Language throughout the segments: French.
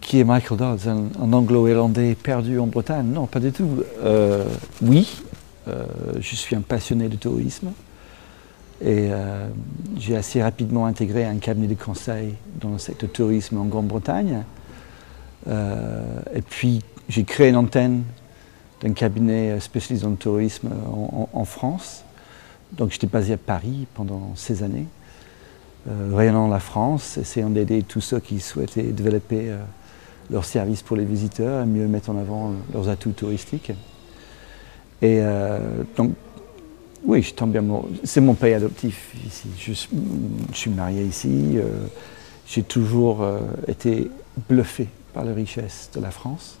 Qui est Michael Dodds, un anglo-irlandais perdu en Bretagne? Non, pas du tout. Oui, je suis un passionné de tourisme et j'ai assez rapidement intégré un cabinet de conseil dans le secteur tourisme en Grande-Bretagne. Et puis j'ai créé une antenne d'un cabinet spécialisé dans le tourisme en France. Donc j'étais basé à Paris pendant 16 années, rayonnant la France, essayant d'aider tous ceux qui souhaitaient développer leurs services pour les visiteurs et mieux mettre en avant leurs atouts touristiques. Et donc, oui, je tombe bien. C'est mon pays adoptif ici. Je suis marié ici. J'ai toujours été bluffé par la richesse de la France.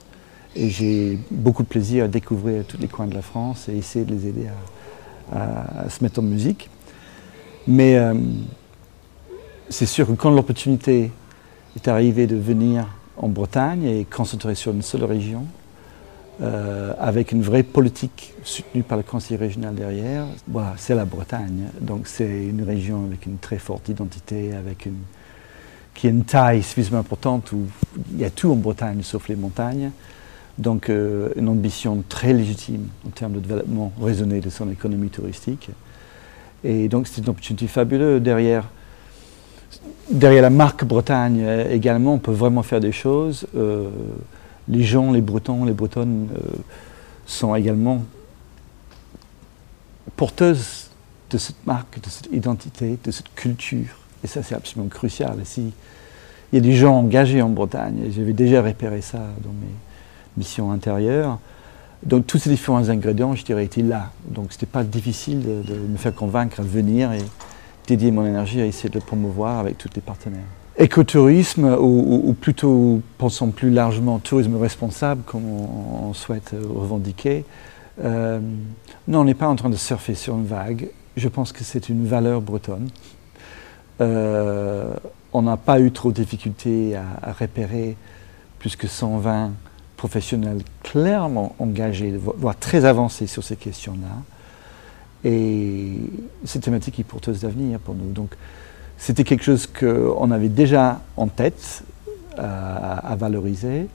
Et j'ai beaucoup de plaisir à découvrir tous les coins de la France et essayer de les aider à se mettre en musique. Mais c'est sûr que quand l'opportunité est arrivée de venir en Bretagne et concentré sur une seule région, avec une vraie politique soutenue par le conseil régional derrière, voilà, c'est la Bretagne. Donc c'est une région avec une très forte identité, qui a une taille suffisamment importante où il y a tout en Bretagne sauf les montagnes. Donc une ambition très légitime en termes de développement raisonné de son économie touristique. Et donc c'est une opportunité fabuleuse derrière la marque Bretagne également, on peut vraiment faire des choses. Les gens, les Bretons, les Bretonnes sont également porteuses de cette marque, de cette identité, de cette culture. Et ça, c'est absolument crucial. Ici, il y a des gens engagés en Bretagne. J'avais déjà repéré ça dans mes missions intérieures. Donc tous ces différents ingrédients, je dirais, étaient là. Donc ce n'était pas difficile de me faire convaincre à venir et dédier mon énergie à essayer de le promouvoir avec tous les partenaires. Écotourisme, ou plutôt, pensons plus largement, tourisme responsable, comme on souhaite revendiquer. Non, on n'est pas en train de surfer sur une vague. Je pense que c'est une valeur bretonne. On n'a pas eu trop de difficultés à repérer plus que 120 professionnels clairement engagés, voire très avancés sur ces questions-là. Et cette thématique est porteuse d'avenir pour nous. Donc, c'était quelque chose qu'on avait déjà en tête à valoriser.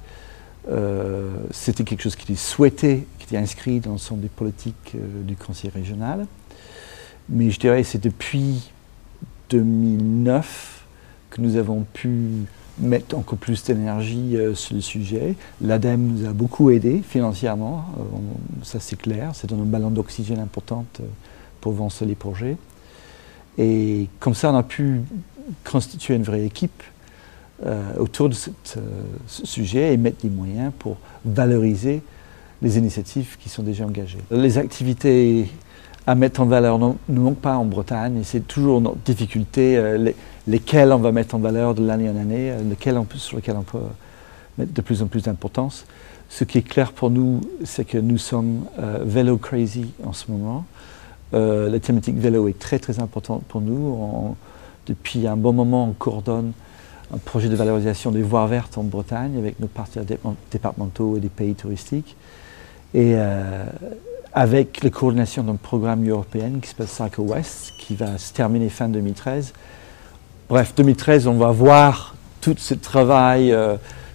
C'était quelque chose qui était souhaité, qui était inscrit dans l'ensemble des politiques du Conseil régional. Mais je dirais que c'est depuis 2009 que nous avons pu mettre encore plus d'énergie sur le sujet. L'ADEME nous a beaucoup aidés financièrement, ça c'est clair, c'est un ballon d'oxygène important pour avancer les projets. Et comme ça, on a pu constituer une vraie équipe autour de ce sujet et mettre des moyens pour valoriser les initiatives qui sont déjà engagées. Les activités à mettre en valeur ne manquent pas en Bretagne et c'est toujours notre difficulté, lesquelles on va mettre en valeur de l'année en année, sur lesquelles on peut mettre de plus en plus d'importance. Ce qui est clair pour nous, c'est que nous sommes vélo crazy en ce moment. La thématique vélo est très très importante pour nous. Depuis un bon moment, on coordonne un projet de valorisation des voies vertes en Bretagne avec nos partenaires départementaux et des pays touristiques. Et avec la coordination d'un programme européen qui s'appelle Cycle West, qui va se terminer fin 2013. Bref, 2013, on va voir tout ce travail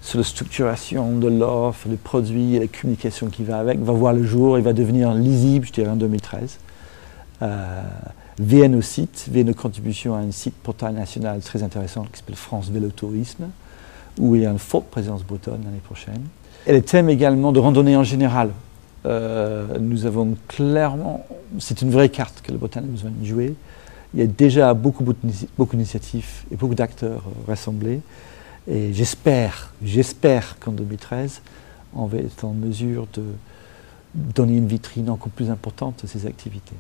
sur la structuration de l'offre, les produits et la communication qui va avec, va voir le jour, il va devenir lisible, je dirais, en 2013. Via nos sites, via nos contributions à un site portail national très intéressant qui s'appelle France Vélo Tourisme, où il y a une forte présence bretonne l'année prochaine. Et les thèmes également de randonnée en général. Nous avons clairement, c'est une vraie carte que le Bretagne a besoin de jouer. Il y a déjà beaucoup d'initiatives et beaucoup d'acteurs rassemblés. Et j'espère qu'en 2013, on va être en mesure de donner une vitrine encore plus importante à ces activités.